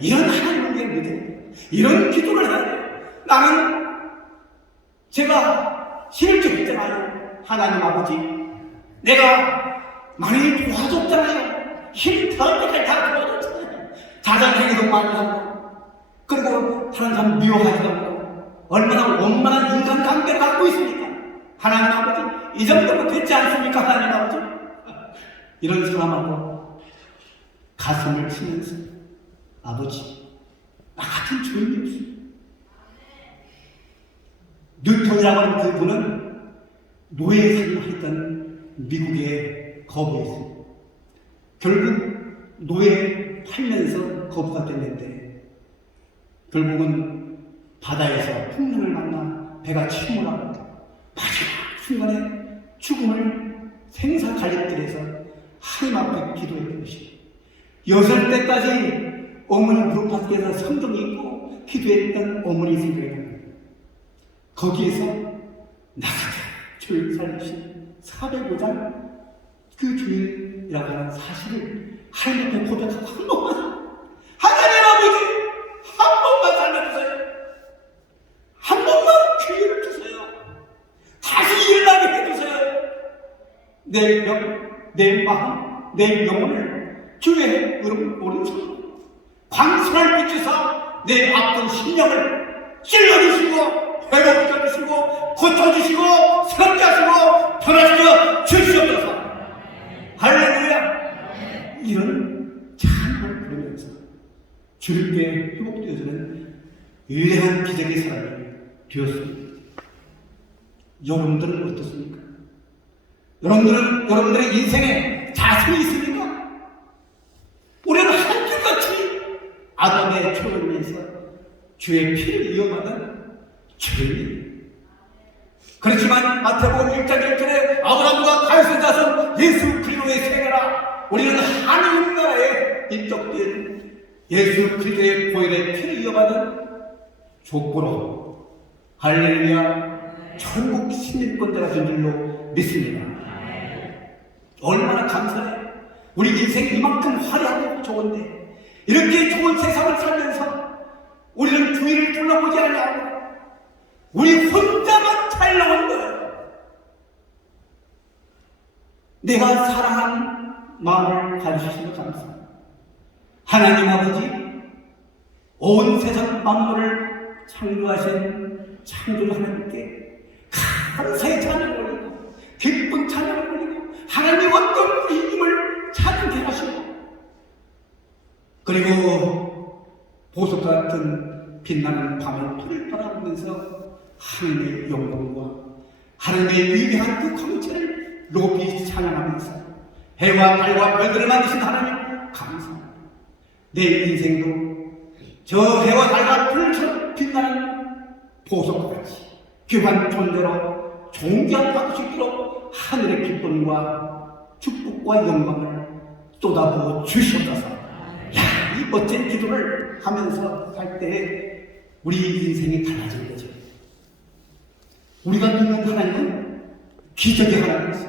이런 하나님의 믿음, 이런 기도를 해야 돼요. 나는 제가 실족했잖아요. 하나님 아버지, 내가 많이 도와줬잖아요. 힘 닿을 때까지 다 도와줬잖아요. 자장행위도 많이 하고, 그리고 다른 사람 미워하지도 않고, 얼마나 원만한 인간관계를 갖고 있습니까? 하나님 아버지, 이 정도면 됐지 않습니까? 하나님 아버지. 이런 사람하고 가슴을 치면서 아버지, 나 같은 죄인이 없습니다. 뉴턴이라고 하는 그분은 노예 생활했던 미국의 거부였습니다. 결국 노예 팔면서 거부가 됐는데 결국은 바다에서 풍랑을 만나 배가 침몰하고 마지막 순간에 죽음을 생사갈림길에서 하나님 앞에 기도했던 것입니다. 6때까지 어머니 무릎 밖에서 성경이 있고 기도했던 어머니 생각이 납니다. 거기에서 나가자 주를 살리신 405장 그 주일이라고 하는 사실을 하나님 앞에 고백하고 한 번만 하나님 아버지 한 번만 살려주세요. 한 번만 기회를 주세요. 다시 일어나게 해주세요. 내 마음, 내 영혼을 주의 오른손 광선을 비추사 내 아픈 심령을 찔러주시고 회복시켜주시고 고쳐주시고 새롭게 하시고 변화시켜 주시옵소서. 할렐루야. 이런 찬양을 부르면서 주님께 회복되어지는 위대한 기적의 사람이 되었습니다. 여러분들은 어떻습니까? 여러분들의 인생에 자신이 있습니까? 우리는 한결같이 아담의 초를 위해서 주의 피를 이어받은 죄인이에요. 그렇지만 마태복음 1장 1절에 아브라함과 다윗의 자손 예수 그리스도의 세대라 우리는 하나님 나라에 인격된 예수 그리스도의 보혈의 피를 이어받은 족보로 할렐루야 천국 시민권자가 된 줄로 믿습니다. 얼마나 감사해요. 우리 인생이 이만큼 화려하고 좋은데 이렇게 좋은 세상을 살면서 우리는 주위를 둘러보지 않냐고 우리 혼자만 잘 나온 거예요. 내가 사랑하는 마음을 가지시는 감사합니다. 하나님 아버지 온 세상 만물을 창조하신 창조 하나님께 감사의 찬양을 올리고 기쁜 찬양을 올리고 하나님 어떤 우리 힘을 찬양케 하시고 그리고 보석 같은 빛나는 밤을 풀을 바라보면서 하나님의 영광과 하나님의 위대한 그 광채를 높이 찬양하면서 해와 달과 별들을 만드신 하나님 감사합니다. 내 인생도 저 해와 달과 별처럼 빛나는 보석같이 귀한 존재로 존귀한 박수기로 하늘의 기쁨과 축복과 영광을 쏟아부어 주시옵소서. 이 멋진 기도를 하면서 살 때 우리 인생이 달라진 거죠. 우리가 믿는 하나님은 기적의 하나님이세요.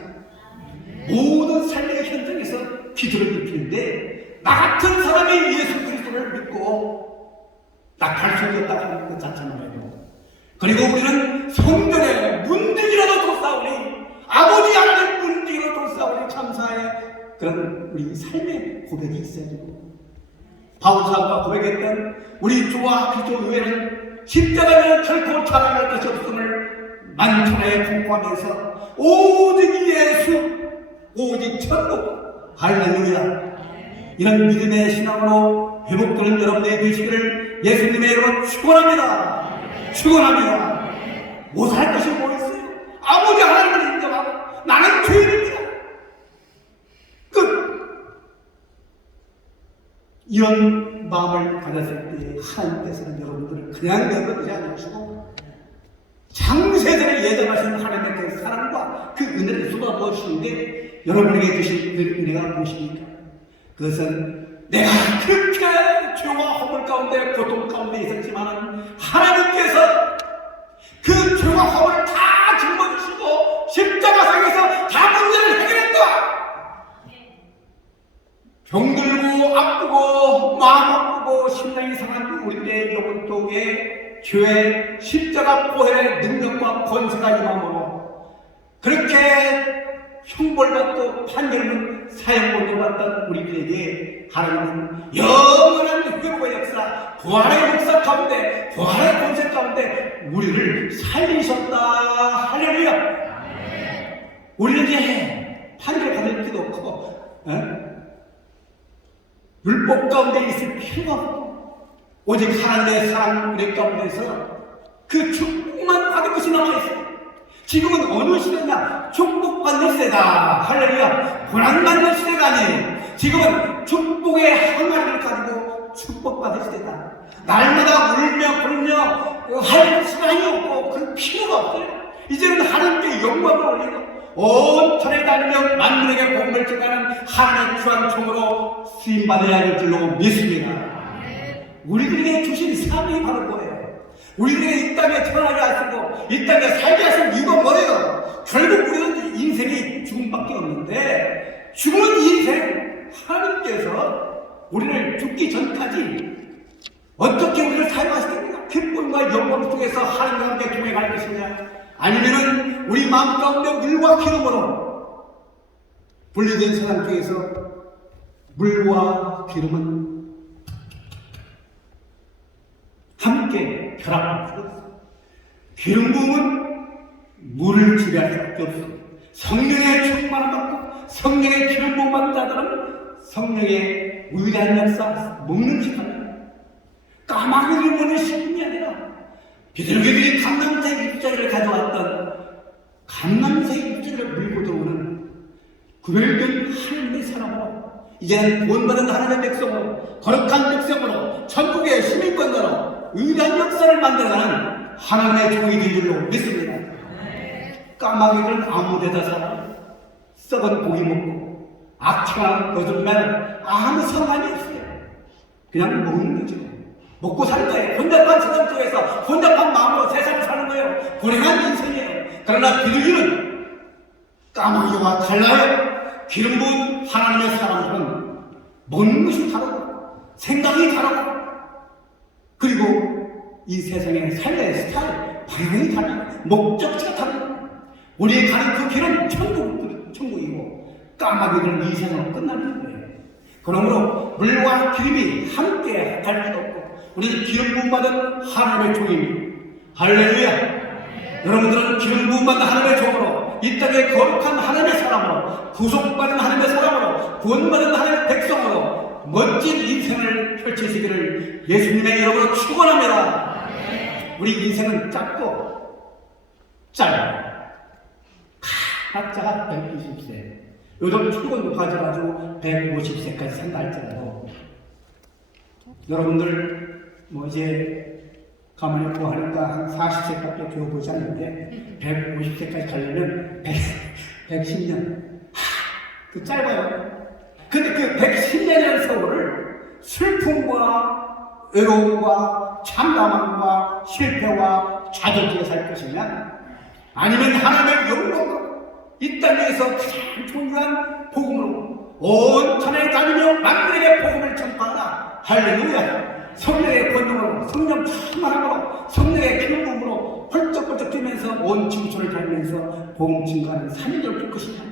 모든 삶의 현장에서 기도를 입히는데 나 같은 사람이 예수 그리스도를 믿고 낙할 수 없다고 하는 것 자체만으로 그리고 우리는 성전에 문지기라도 뒀사오니 아버지 하나님 문지기로 뒀사오니 감사해. 그런 우리 삶의 고백이 있어야 되고 바울사가 고백했던 우리 주와 그리스도 의회는 십자가는 결코 자랑할 것이 없음을 만천하에 공부하면서 오직 예수 오직 천국 할렐루야 이런 믿음의 신앙으로 회복되는 여러분들이 되시기를 예수님의 이름으로 축원합니다. 축원합니다. 못할 것이 뭐 있어요? 아버지 하나님을 인정하고 나는 죄인입니다. 끝. 이런 마음을 가졌을 때 하나님께서는 여러분들을 그냥 내버리지 않으시고 장세전에 예정하신 하나님의 그 사랑과 그 은혜를 쏟아부으시는데 여러분에게 주신 그 은혜가 무엇입니까? 그것은 내가 그렇게 죄와 허물 가운데 고통 가운데 있었지만 하나님께서 그 죄와 허물을 다 짊어지시고 십자가상에서 다 문제를 해결했다. 병들고 아프고 마음 아프고 심장이 상한 우리들의 영혼 속에 죄의 십자가 보혈의 능력과 권세가 임함으로 그렇게 형벌받고 판결문 사형을 받던 우리들에게 하나님은 영원한 회복의 역사, 부활의 역사 가운데, 부활의 권세 가운데 우리를 살리셨다. 할렐루야. 우리는 이제 판결 받을 필요 없고 율법 가운데 있을 필요가 없고 오직 하나님의 사랑 우리 가운데서 그 축복만 받을 것이 남아있어요. 지금은 어느 시대냐? 축복받는 시대다. 할렐루야. 고난받는 시대가 아니에요. 지금은 축복의 항아리를 가지고 축복받을 시대다. 날마다 울며 불며 할 시간이 없고 그 필요가 없어요. 이제는 하나님께 영광을 올리고 온 천에 다니며 만민에게 복음을 전하는 하나님의 귀한 종으로 쓰임받아야 할 줄로 믿습니다. 우리들에게 주신 삶이 바로 뭐예요? 우리들에게 이 땅에 태어나게 하시고 이 땅에 살게 하신 이유가 뭐예요? 결국 우리는 인생이 죽음밖에 없는데 죽은 인생 하나님께서 우리를 죽기 전까지 어떻게 우리를 사용하시겠습니까? 기쁨과 영광 속에서 하나님과 함께 동행할 것이냐, 아니면은 우리 마음 가운데 물과 기름으로 분리된 세상 속에서 물과 기름은 함께 결합할 수 없습니다. 기름 부음은 물을 지배할 수밖에 없습니다. 성령의 충만을 받고 성령의 기름 부음 받는 자들은 성령의 위대한 역사 먹는 시간입니다. 까마귀를 먹는 시간이 아니라 비둘기들이 감람새 잎사귀를 가져왔던 감람새 잎사귀를 물고 들어오는 구별된 하나님의 사람으로 이제는 구원받은 하나님의 백성으로 거룩한 백성으로 천국의 시민권으로 위대한 역사를 만들어가는 하나님의 종이 된 줄로 믿습니다. 까마귀들은 아무 데다 살아 썩은 고기 먹고 악취가 거짓말 아무 상관이 없어요. 그냥 먹는 거죠. 먹고 사는 거예요. 혼잡한 세상 속에서 혼잡한 마음으로 세상을 사는 거예요. 불행한 인생이에요. 그러나 비둘기는 까마귀와 달라요. 기름 부은 하나님의 사람들은 먹는 것이 다르고 생각이 다르고 그리고 이 세상의 삶의 스타일, 방향이 다르고 목적지가 다르고 우리의 가는 그 길은 천국이고 까마귀들은 이 세상으로 끝나는 거예요. 그러므로 물과 기름이 함께 갈 필요 없고 우리는 기름 부음 받은 하나님의 종입니다. 할렐루야. 여러분들은 기름 부음 받은 하나님의 종으로 이 땅에 거룩한 하나님의 사람으로 구속받은 하나님의 사람으로 구원받은 하나님의 백성으로 멋진 인생을 펼치시기를 예수님의 이름으로 축원합니다. 우리 인생은 짧고 짧아요. 각자가 120세 요즘 출근도 가져가지고 150세까지 산다 할지라도 여러분들 뭐 이제 가만히 있고 하니까 한 40세밖에 되어보지 않는데 150세까지 가려면 110년 그 짧아요. 근데 그 110년의 세월을 슬픔과 외로움과 참담함과 실패와 좌절기에 살 것이냐, 아니면 하나님의 영광으로 이 땅에서 가장 중요한 복음으로 온 천하에 다니며 만민에게 복음을 전파하라. 할렐루야. 성령의 권능으로 성령 충만함으로 성령의 기름부음으로 펄쩍펄쩍 뛰면서 온 지구촌을 다니면서 복음 증거하는 3일을 줄 것이다.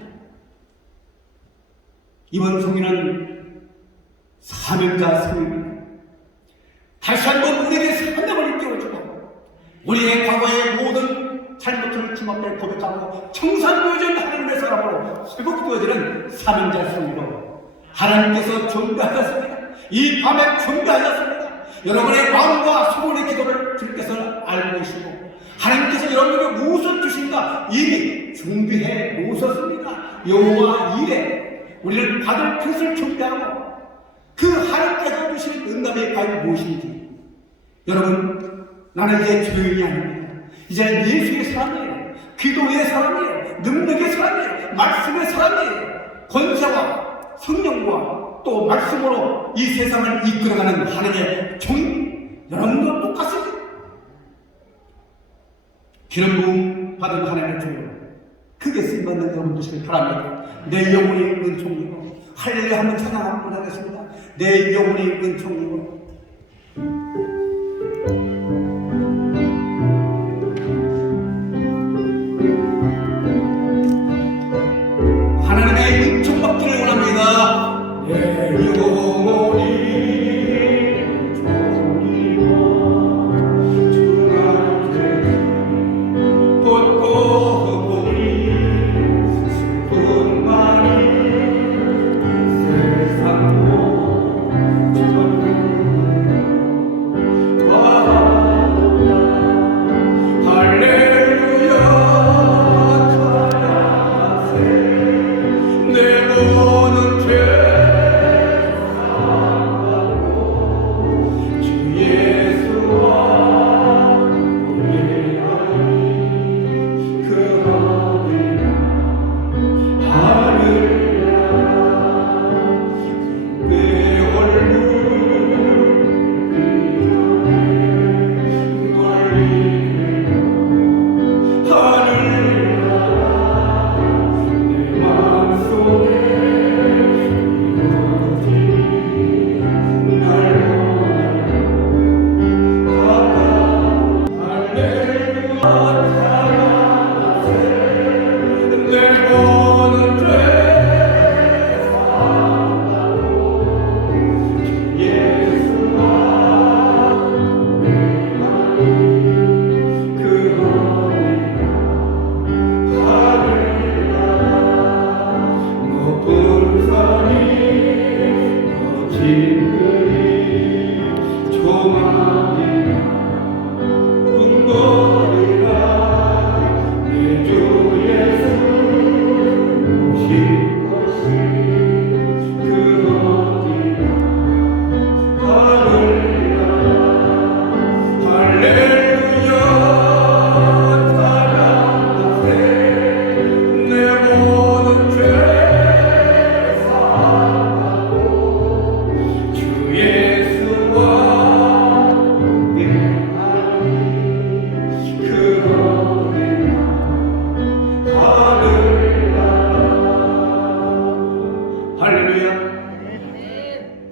이번 성인은 사명자 성인입니다. 다시 한번 우리에게 사명을 일깨워주고 우리의 과거의 모든 잘못을 주먹에 고백하고 청산되어진 하나님의 사람으로 회복되어지는 사명자 성인으로 하나님께서 존귀하셨습니다. 이 밤에 준비하셨습니다. 여러분의 마음과 소원의 기도를 주님께서 알고 계시고 하나님께서 여러분에게 무엇을 주신가 이미 준비해 놓으셨습니다. 여호와 이레 우리를 받을 뜻을 준비하고 그 하나님께서 주신 응답이 과연 무엇인지 여러분 나는 이제 죄인이 아닙니다. 이제 예수의 사람이에요. 기도의 사람이에요. 능력의 사람이에요. 말씀의 사람이에요. 권세와 성령과 또 말씀으로 이 세상을 이끌어가는 하나님의 종 여러분도 똑같습니다. 기름 부음 받은 하나님의 종으로 크게 쓰임받는 여러분 되시길 바랍니다. 내 영혼이 은총이고 할렐루야 한번 찬양 한번 하겠습니다. 내 영혼이 은총이고 하나님의 은총 받기를 원합니다. 내 영혼이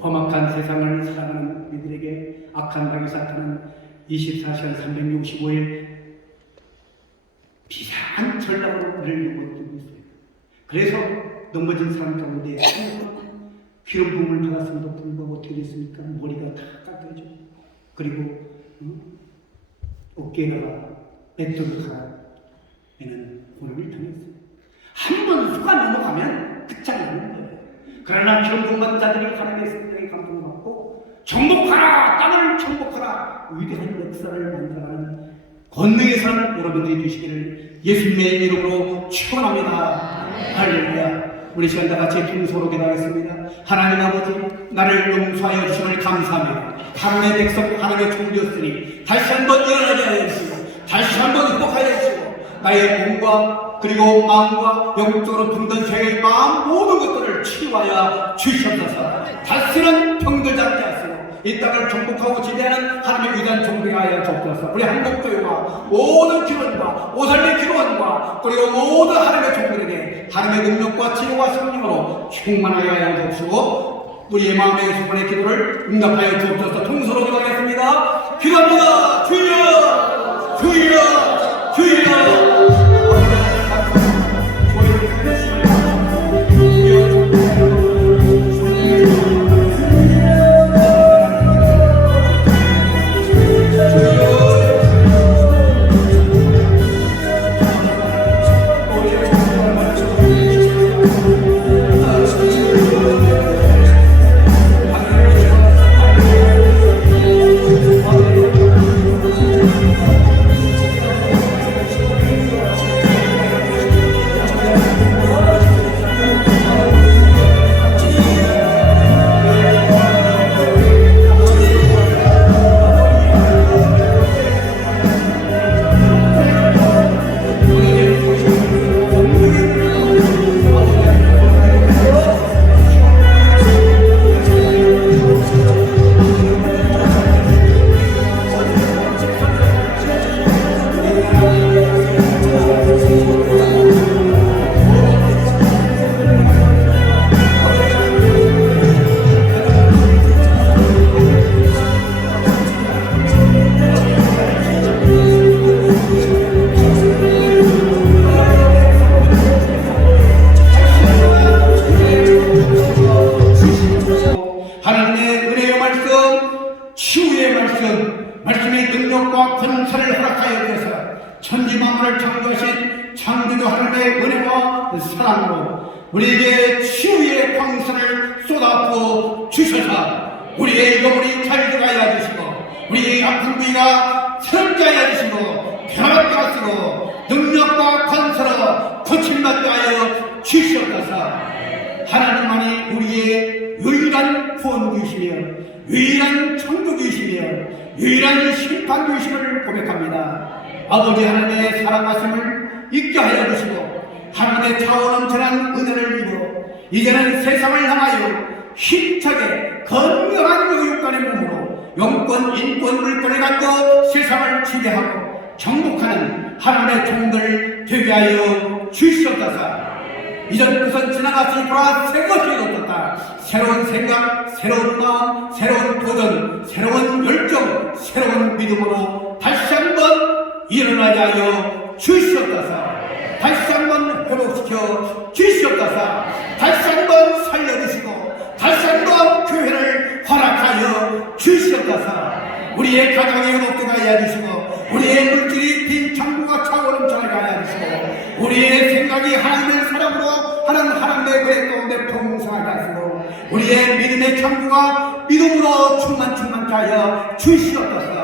험악한 세상을 살아가는 우리들에게 악한 자기 사탄은 24시간 365일 비상한 전략으로 우리를 유혹하고 있어요. 그래서 넘어진 사람 가운데 기름 부음을 받았음에도 불구하고 어떻게 됐습니까? 머리가 다 깎여져. 그리고 어깨에다가 뱉도록하는 고난을 당했어요. 한 번 수가 넘어가면 끝장나는 거예요. 그러나 기름 부음 받은 자들이 하나님의 생명에 감동을 받고 정복하라! 땅을 정복하라! 위대한 역사를 만들어가는 권능의 삶 여러분들이 되시기를 예수님의 이름으로 축원합니다. 할렐루야. 우리 시간 다 같이 통소로 기도하겠습니다. 하나님 아버지, 나를 용서하여 주심을 감사합니다. 하나님의 백성, 하나님의 종되었으니 다시 한번 일어나게 하여 주시고 다시 한번 행복하게 하시고 나의 몸과 그리고 마음과 영적으로 붕든 죄의 마음 모든 것들을 치유하여 주시옵소서. 다스리는 병들 잡게 하시고 이 땅을 정복하고 지배하는 하나님의 위대한 종되게 하여 주옵소서. 우리 한국교회와 모든 기원과 오살리 기원과 그리고 모든 하나님의 종들에게 하나님의 능력과 지혜와 성령으로 충만하여 하여 주옵시고 우리의 마음의 소원의 기도를 응답하여 주옵소서. 통수로 기도하겠습니다. 기도합니다. 주여 주여 주여. 세상을 창조하신 창조주 하나님의 은혜와 사랑으로 우리에게 치유의 광선을 쏟아부어 주셔서 우리의 영혼이 잘 들어가야 하시고 우리의 아픈 부위가 새롭게 하여 주시고 변화케 하시고 능력과 건설로 고침받게 하여 주시옵소서. 하나님만이 우리의 유일한 구원주이시며 유일한 천국이시며 유일한 심판주이심을 고백합니다. 아버지 하나님의 사랑하심을 잊게 하여 주시고 하나님의 차원엄청난 은혜를 입어 이제는 세상을 향하여 힘차게 건강한 교육관의 몸으로 영권, 인권, 물권을 갖고 세상을 지배하고 정복하는 하나님의 종들 되게 하여 주시옵소서. 이전 것은 지나갔으니 보라 새 것이 이루어졌다. 새로운 생각, 새로운 마음, 새로운 도전, 새로운 열정, 새로운 믿음으로 다시 한번 일어나게 하여 주시옵소서. 다시 한번 회복시켜 주시옵소서. 다시 한번 살려주시고 다시 한번 교회를 허락하여 주시옵소서. 우리의 가정이 회복되게 하여 주시고 우리의 물질이 빈 정부가 차오름처럼 하여 주시고 우리의 생각이 하나님의 사랑으로 하나님의 은혜 가운데 풍성하게 하시고 우리의 믿음의 창조가 믿음으로 충만케 하여 주시옵소서.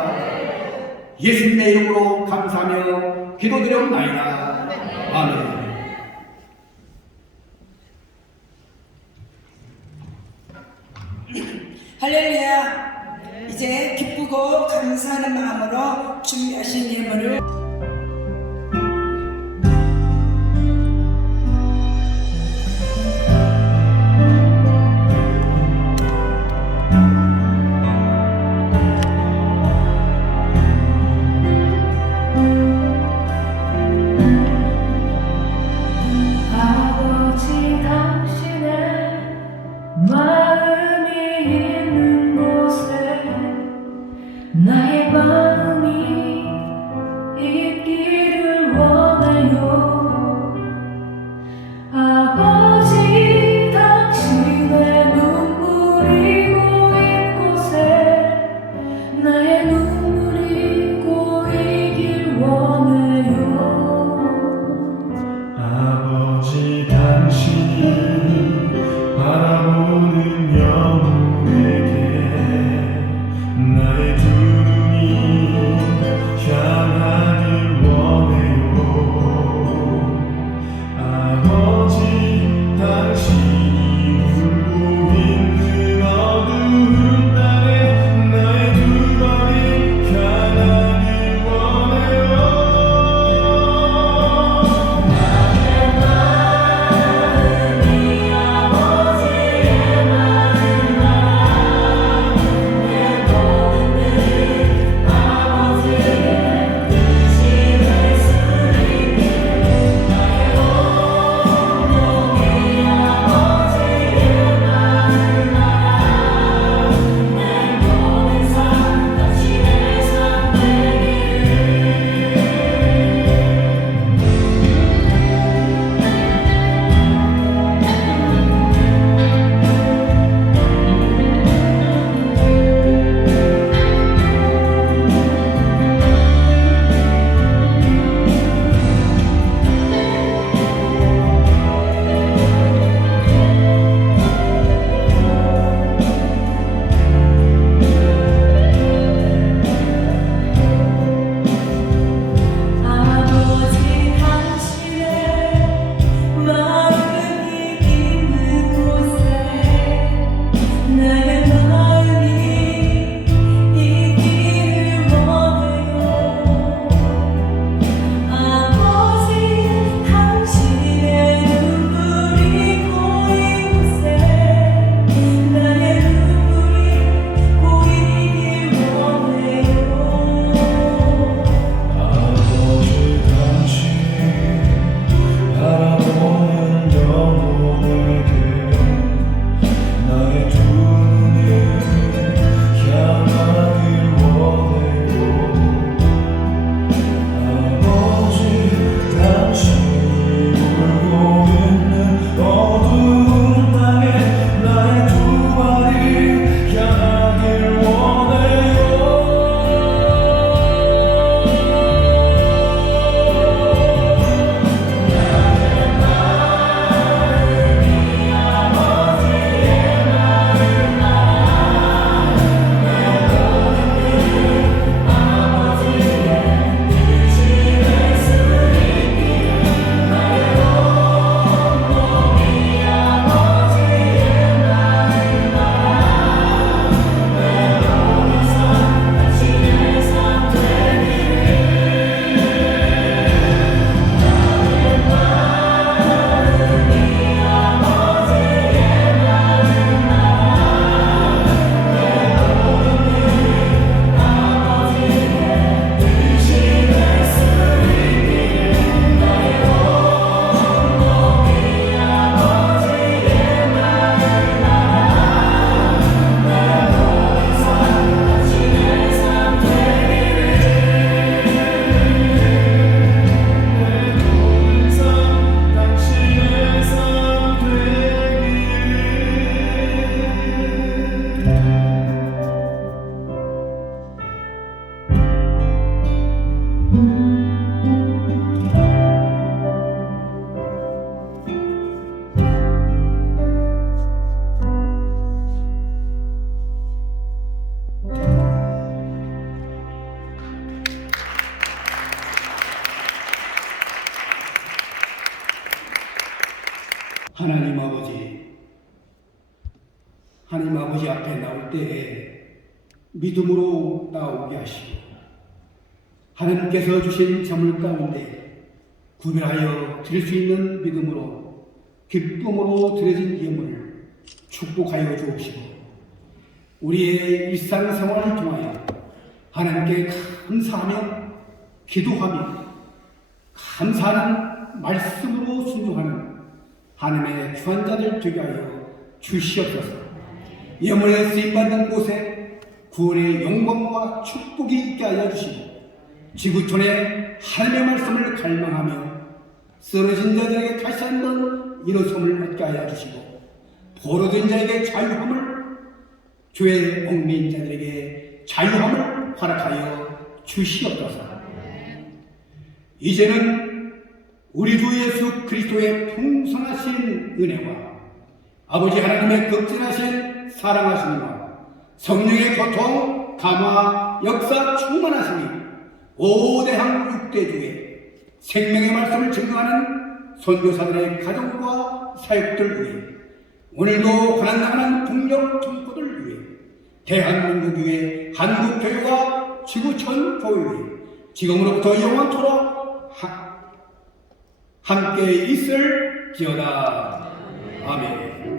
예수님의 이름으로 감사하며 기도드리옵나이다. 아멘. 할렐루야. 이제 기쁘고 감사하는 마음으로 준비하신 예물을 아버지 당신의 마음이 있는 곳에 나의 마음이 하나님 아버지 앞에 나올 때에 믿음으로 나오게 하시고 하나님께서 주신 점을 가운데 구별하여 드릴 수 있는 믿음으로 기쁨으로 드려진 예물을 축복하여 주옵시고 우리의 일상생활을 통하여 하나님께 감사하며 기도하며 감사하는 말씀으로 순종하는 하나님의 귀한 자들 되게 하여 주시옵소서. 예물에 쓰임받는 곳에 구원의 영광과 축복이 있게 하여 주시고 지구촌에 하나님의 말씀을 갈망하며 쓰러진 자들에게 다시 한번 일어섬을 얻게 하여 주시고 포로된 자에게 자유함을 교회의 얽매인 자들에게 자유함을 허락하여 주시옵소서. 이제는 우리 주 예수 그리스도의 풍성하신 은혜와 아버지 하나님의 극진하신 사랑하심과 성령의 교통, 감화, 역사 충만하심이 오대항 6대주에 생명의 말씀을 증거하는 선교사들의 가정과 사역들 위해 오늘도 가난한 북녘 동포들 위해 대한민국 위해 한국교회와 지구촌 교회 위해 지금으로부터 영원토록 함께 있을지어다. 아멘.